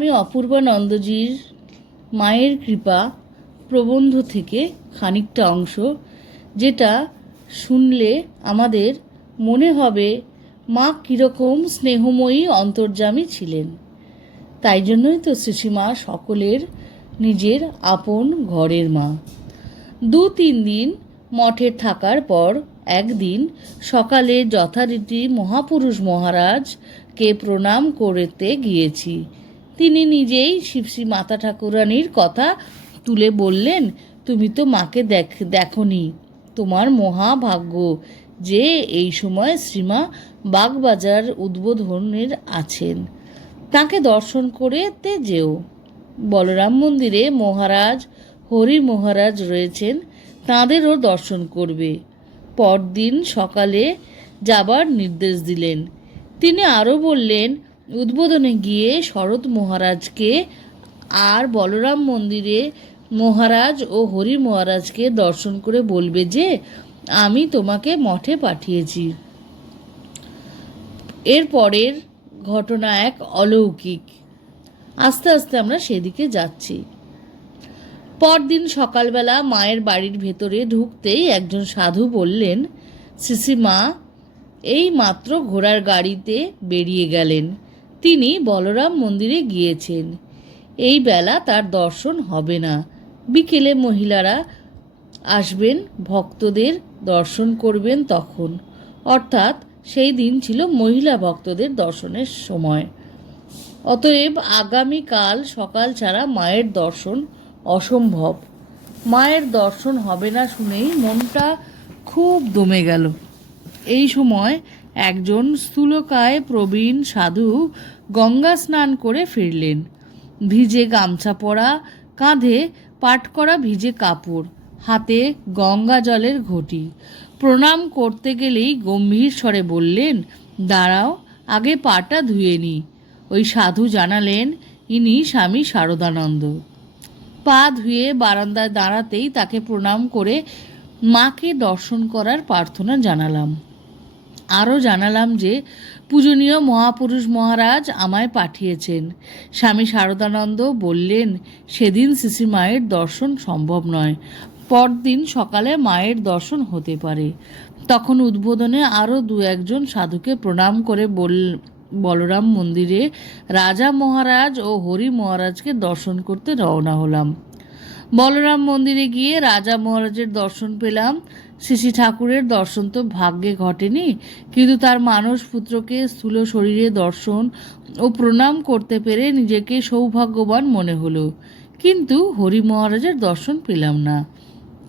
আমি অপূর্বানন্দজির মায়ের কৃপা প্রবন্ধ থেকে খানিকটা অংশ, যেটা শুনলে আমাদের মনে হবে, মা কীরকম স্নেহময়ী অন্তর্যামী ছিলেন। তাই জন্যই তো শ্রীশ্রীমা সকলের নিজের আপন ঘরের মা। দু তিন দিন মঠে থাকার পর একদিন সকালে যথারীতি মহাপুরুষ মহারাজকে প্রণাম করতে গিয়েছি। তিনি নিজেই শিবশ্রী মাতা ঠাকুরানীর কথা তুলে বললেন, তুমি তো মাকে দেখ দেখনি। তোমার মহাভাগ্য যে এই সময় শ্রীমা বাগবাজার উদ্বোধনের আছেন। তাকে দর্শন করেতে যেও। বলরাম মন্দিরে মহারাজ, হরি মহারাজ রয়েছেন, তাঁদেরও দর্শন করবে। পরদিন সকালে যাবার নির্দেশ দিলেন। তিনি আরও বললেন উদ্বোধনে গিয়ে শরৎ মহারাজকে আর বলরাম মন্দিরে মহারাজ ও হরি মহারাজকে দর্শন করে বলবে যে, আমি তোমাকে মঠে পাঠিয়েছি। এর পরের ঘটনা এক অলৌকিক। আস্তে আস্তে আমরা সেদিকে যাচ্ছি। পরদিন সকালবেলা মায়ের বাড়ির ভেতরে ঢুকতেই একজন সাধু বললেন সিসিমা এই মাত্র ঘোড়ার গাড়িতে বেরিয়ে গেলেন। তিনি বলরাম মন্দিরে গিয়েছেন। এই বেলা তার দর্শন হবে না। বিকেলে মহিলারা আসবেন, ভক্তদের দর্শন করবেন তখন। অর্থাৎ সেই দিন ছিল মহিলা ভক্তদের দর্শনের সময়। অতএব আগামীকাল সকাল ছাড়া মায়ের দর্শন অসম্ভব। মায়ের দর্শন হবে না শুনেই মনটা খুব দমে গেল। এই সময় একজন স্থূলকায় প্রবীণ সাধু গঙ্গা স্নান করে ফিরলেন। ভিজে গামছা পরা, কাঁধে পাট করা ভিজে কাপড়, হাতে গঙ্গা জলের ঘটি। প্রণাম করতে গেলেই গম্ভীর স্বরে বললেন, দাঁড়াও, আগে পাটা ধুয়ে নি। ওই সাধু জানালেন, ইনি স্বামী শারদানন্দ। পা ধুয়ে বারান্দায় দাঁড়াতেই তাকে প্রণাম করে মাকে দর্শন করার প্রার্থনা জানালাম। আরও জানালাম যে পূজনীয় মহাপুরুষ মহারাজ আমায় পাঠিয়েছেন। স্বামী শারদানন্দ বললেন, সেদিন শিশি মায়ের দর্শন সম্ভব নয়। পরদিন সকালে মায়ের দর্শন হতে পারে। তখন উদ্বোধনে আরও দু একজন সাধুকে প্রণাম করে বল, বলরাম মন্দিরে রাজা মহারাজ ও হরি মহারাজকে দর্শন করতে রওনা হলাম। বলরাম মন্দিরে গিয়ে রাজা মহারাজের দর্শন পেলাম। শ্রী ঠাকুরের দর্শন তো ভাগ্যে ঘটেনি, কিন্তু তার মানস পুত্রকে স্থূল শরীরে দর্শন ও প্রণাম করতে পেরে নিজেকে সৌভাগ্যবান মনে হলো। কিন্তু হরি মহারাজের দর্শন পেলাম না।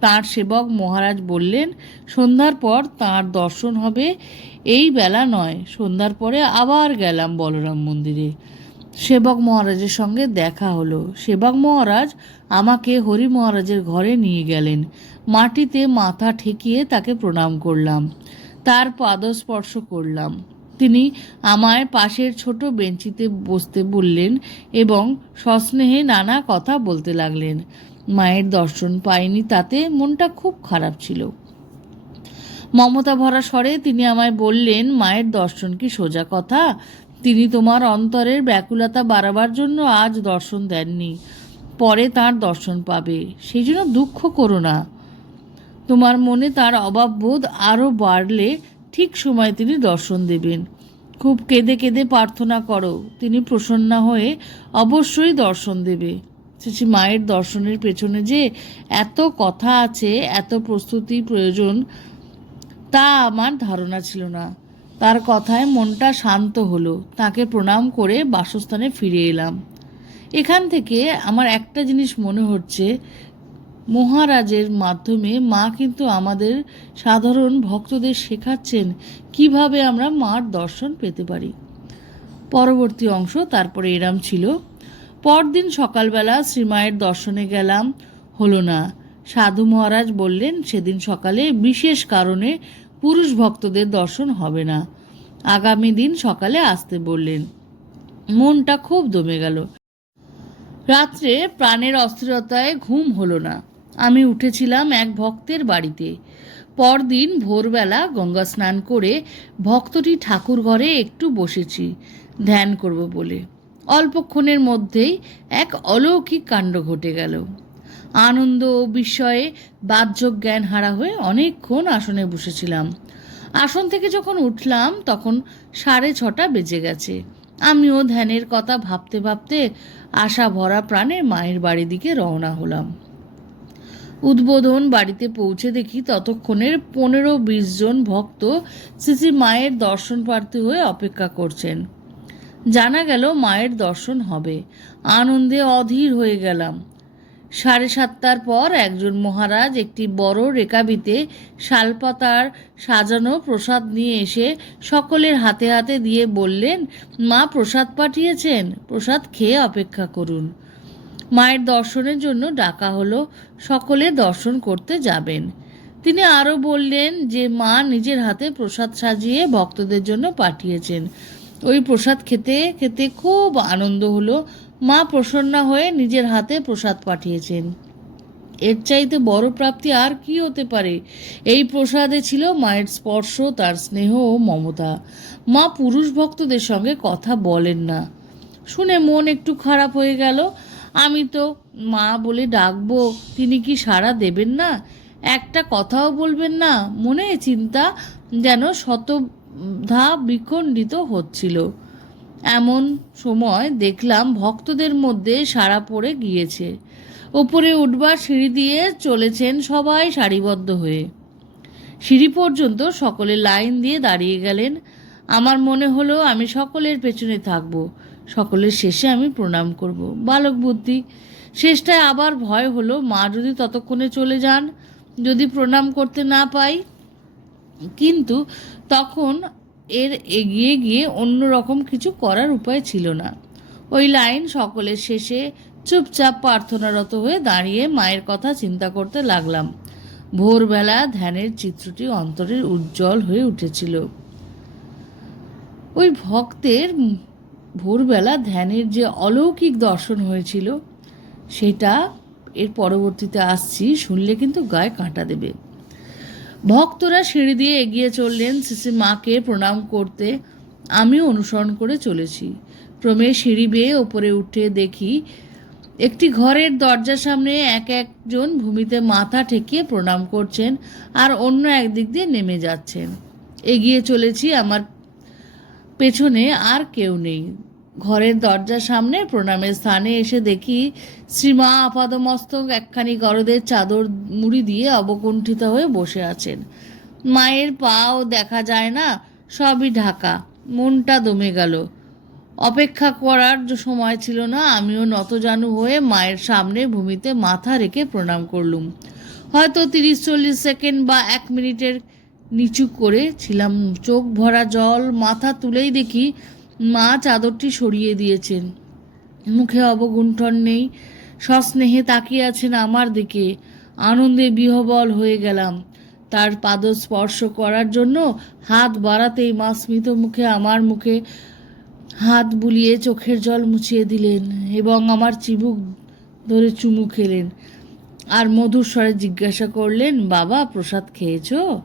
তার সেবক মহারাজ বললেন, সন্ধ্যার পর তার দর্শন হবে, এই বেলা নয়। সন্ধ্যার পরে আবার গেলাম বলরাম মন্দিরে। সেবক মহারাজের সঙ্গে দেখা হলো। সেবক মহারাজ আমাকে হরি মহারাজের ঘরে নিয়ে গেলেন। মাটিতে মাথা ঠেকিয়ে তাকে প্রণাম করলাম। তার পাদস্পর্শ করলাম। তিনি আমায় পাশের ছোট বেঞ্চিতে বসতে বললেন এবং সস্নেহে নানা কথা বলতে লাগলেন। মায়ের দর্শন পাইনি তাতে মনটা খুব খারাপ ছিল। মমতা ভরা স্বরে তিনি আমায় বললেন, মায়ের দর্শন কি সোজা কথা? তিনি তোমার অন্তরের ব্যাকুলতা বাড়াবার জন্য আজ দর্শন দেননি, পরে তার দর্শন পাবে। সেই জন্য দুঃখ করো না। তোমার মনে তার অভাব বোধ আরও বাড়লে ঠিক সময় তিনি দর্শন দেবেন। খুব কেঁদে কেঁদে প্রার্থনা করো, তিনি প্রসন্ন হয়ে অবশ্যই দর্শন দেবে। শ্রী মায়ের দর্শনের পেছনে যে এত কথা আছে, এত প্রস্তুতি প্রয়োজন, তা আমার ধারণা ছিল না। তার কথায় মনটা শান্ত হলো। তাকে প্রণাম করে বাসস্থানে ফিরে এলাম। এখান থেকে আমার একটা জিনিস মনে হচ্ছে, মহারাজের মাধ্যমে মা কিন্তু আমাদের সাধারণ ভক্তদের শেখাচ্ছেন কীভাবে আমরা মার দর্শন পেতে পারি। পরবর্তী অংশ, তারপরে এরাম ছিল। পরদিন সকালবেলা শ্রীমায়ের দর্শনে গেলাম। হলো না, সাধু মহারাজ বললেন, সেদিন সকালে বিশেষ কারণে পুরুষ ভক্তদের দর্শন হবে না। আগামী দিন সকালে আসতে বললেন। মনটা খুব দমে গেল। রাত্রে প্রাণের অস্থিরতায় ঘুম হলো না। আমি উঠেছিলাম এক ভক্তের বাড়িতে। পরদিন ভোরবেলা গঙ্গা স্নান করে ভক্তটি ঠাকুর ঘরে একটু বসেছি, ধ্যান করব বলে। অল্পক্ষণের মধ্যেই এক অলৌকিক কাণ্ড ঘটে গেল। আনন্দ ও বিস্ময়ে বাহ্যক জ্ঞান হারা হয়ে অনেকক্ষণ আসনে বসেছিলাম। আসন থেকে যখন উঠলাম, তখন সাড়ে ছটা বেজে গেছে। আমিও ধ্যানের কথা ভাবতে ভাবতে আশা ভরা প্রাণে মায়ের বাড়ির দিকে রওনা হলাম। উদ্বোধন বাড়িতে পৌঁছে দেখি ততক্ষণের পনেরো বিশ জন ভক্ত শ্রী মায়ের দর্শন প্রার্থী হয়ে অপেক্ষা করছেন। জানা গেল মায়ের দর্শন হবে। আনন্দে অধীর হয়ে গেলাম। সাড়ে সাতটার পর একজন মহারাজ একটি বড় রেকাবিতে শালপাতার সাজানো প্রসাদ নিয়ে এসে সকলের হাতে হাতে দিয়ে বললেন, মা, প্রসাদ পাঠিয়েছেন। প্রসাদ খেয়ে অপেক্ষা করুন। মায়ের দর্শনের জন্য ডাকা হলো। সকলে দর্শন করতে যাবেন। তিনি আরও বললেন যে, মা নিজের হাতে প্রসাদ সাজিয়ে ভক্তদের জন্য পাঠিয়েছেন। ওই প্রসাদ খেতে খেতে খুব আনন্দ হলো। মা প্রসন্না হয়ে নিজের হাতে প্রসাদ পাঠিয়েছেন। এর চাইতে বড় প্রাপ্তি আর কি হতে পারে? এই প্রসাদে ছিল মায়ের স্পর্শ, তার স্নেহ ও মমতা। মা পুরুষ ভক্তদের সঙ্গে কথা বলেন না। শুনে মন একটু খারাপ হয়ে গেল। আমি তো মা বলে ডাকবো, তিনি কি সাড়া দেবেন না? একটা কথাও বলবেন না? মনে চিন্তা যেন শতধা বিখণ্ডিত হচ্ছিল। এমন সময় দেখলাম ভক্তদের মধ্যে সাড়া পড়ে গিয়েছে। ওপরে উঠবার সিঁড়ি দিয়ে চলেছেন সবাই সারিবদ্ধ হয়ে। সিঁড়ি পর্যন্ত সকলে লাইন দিয়ে দাঁড়িয়ে গেলেন। আমার মনে হলো আমি সকলের পেছনে থাকব। সকলের শেষে আমি প্রণাম করব। বালক বুদ্ধি, শেষটায় আবার ভয় হলো, মা, যদি ততক্ষণে চলে যান, যদি প্রণাম করতে না পাই? কিন্তু তখন এর এগিয়ে গিয়ে অন্য রকম কিছু করার উপায় ছিল না। ওই লাইন সকলের শেষে চুপচাপ প্রার্থনারত হয়ে দাঁড়িয়ে মায়ের কথা চিন্তা করতে লাগলাম। ভোরবেলা ধ্যানের চিত্রটি অন্তরের উজ্জ্বল হয়ে উঠেছিল। ওই ভক্তের ভোরবেলা ধ্যানের যে অলৌকিক দর্শন হয়েছিল, সেটা এর পরবর্তীতে আসছি, শুনলে কিন্তু গায়ে কাঁটা দেবে। ভক্তরা সিঁড়ি দিয়ে এগিয়ে চললেন শ্রী মাকে প্রণাম করতে। আমিও অনুসরণ করে চলেছি। ক্রমে সিঁড়ি বেয়ে ওপরে উঠে দেখি একটি ঘরের দরজার সামনে এক একজন ভূমিতে মাথা ঠেকিয়ে প্রণাম করছেন আর অন্য একদিক দিয়ে নেমে যাচ্ছেন। এগিয়ে চলেছি, আমার পেছনে আর কেউ নেই। ঘরের দরজার সামনে প্রণামের স্থানে এসে দেখি শ্রীমা আপাদমস্তক একখানি গরদের চাদর মুড়ি দিয়ে অবকুণ্ঠিত হয়ে বসে আছেন। মায়ের পাও দেখা যায় না, সবই ঢাকা, মনটা দমে গেল। অপেক্ষা করার সময় ছিল না, আমিও নতজানু হয়ে মায়ের সামনে ভূমিতে মাথা রেখে প্রণাম করলুম। হয়তো তিরিশ চল্লিশ সেকেন্ড বা এক মিনিটের নিচু করে ছিলাম, চোখ ভরা জল, মাথা তুলেই দেখি মা চাদরটি সরিয়ে দিয়েছেন। মুখে অবগুণ্ঠন নেই, সস্নেহে তাকিয়ে আছেন আমার দিকে। আনন্দে বিহবল হয়ে গেলাম। তার পাদ স্পর্শ করার জন্য হাত বাড়াতেই মা স্মিত মুখে আমার মুখে হাত বুলিয়ে চোখের জল মুছিয়ে দিলেন এবং আমার চিবুক ধরে চুমু খেলেন। আর মধুর স্বরে জিজ্ঞাসা করলেন, বাবা, প্রসাদ খেয়েছো?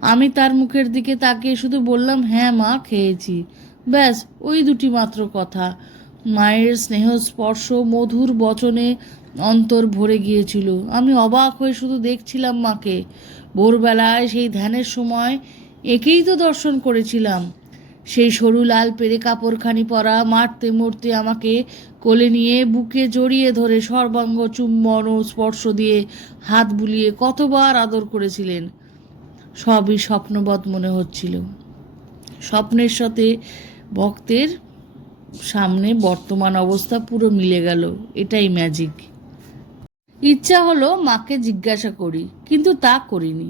আমি তার মুখের দিকে তাকিয়ে শুধু বললাম হ্যাঁ মা, খেয়েছি। ব্যাস, ওই দুটি মাত্র কথা। মায়ের স্নেহ স্পর্শ মধুর বচনে অন্তর ভরে গিয়েছিল। আমি অবাক হয়ে শুধু দেখছিলাম মাকে। ভোরবেলায় সেই ধ্যানের সময় একেই তো দর্শন করেছিলাম। সেই সরু লাল পেরে কাপড়খানি পরা মারতে মরতে আমাকে কোলে নিয়ে বুকে জড়িয়ে ধরে সর্বাঙ্গ চুম্বন ও স্পর্শ দিয়ে হাত বুলিয়ে কতবার আদর করেছিলেন। সবই স্বপ্নবৎ মনে হচ্ছিল। স্বপ্নের সাথে ভক্তের সামনে বর্তমান অবস্থা পুরো মিলে গেল, এটাই ম্যাজিক ইচ্ছা হলো মাকে জিজ্ঞাসা করি, কিন্তু তা করিনি।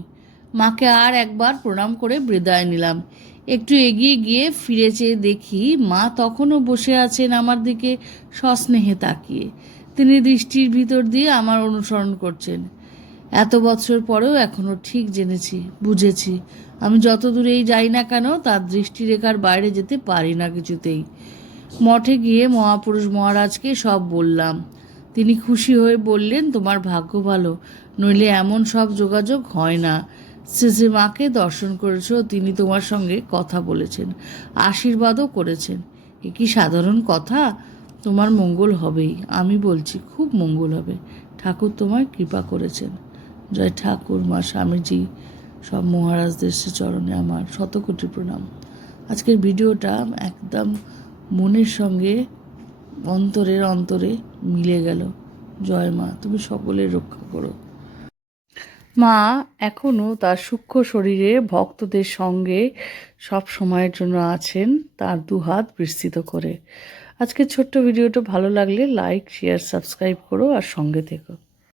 মাকে আর একবার প্রণাম করে বিদায় নিলাম। একটু এগিয়ে গিয়ে ফিরে চেয়ে দেখি মা তখনও বসে আছেন আমার দিকে সস্নেহে তাকিয়ে। তিনি দৃষ্টির ভিতর দিয়ে আমার অনুসরণ করছেন। এত বছর পরেও এখনও ঠিক জেনেছি, বুঝেছি। আমি যত দূরেই যাই না কেন, তার দৃষ্টিরেখার বাইরে যেতে পারি না কিছুতেই। মঠে গিয়ে মহাপুরুষ মহারাজকে সব বললাম। তিনি খুশি হয়ে বললেন, তোমার ভাগ্য ভালো, নইলে এমন সব যোগাযোগ হয় না। শ্রী মাকে দর্শন করেছ, তিনি তোমার সঙ্গে কথা বলেছেন, আশীর্বাদও করেছেন। এ কি সাধারণ কথা? তোমার মঙ্গল হবেই। আমি বলছি, খুব মঙ্গল হবে। ঠাকুর তোমার কৃপা করেছেন। জয় ঠাকুর, মা স্বামীজি, সব মহারাজদের সে চরণে আমার শতকোটি প্রণাম। আজকের ভিডিওটা একদম মনের সঙ্গে, অন্তরের অন্তরে মিলে গেল। জয় মা, তুমি সকলের রক্ষা করো। মা এখনও তার সূক্ষ্ম শরীরে ভক্তদের সঙ্গে সব সময়ের জন্য আছেন, তার দুহাত বিস্তৃত করে। আজকের ছোট্ট ভিডিওটা ভালো লাগলে লাইক শেয়ার সাবস্ক্রাইব করো আর সঙ্গে থেকো।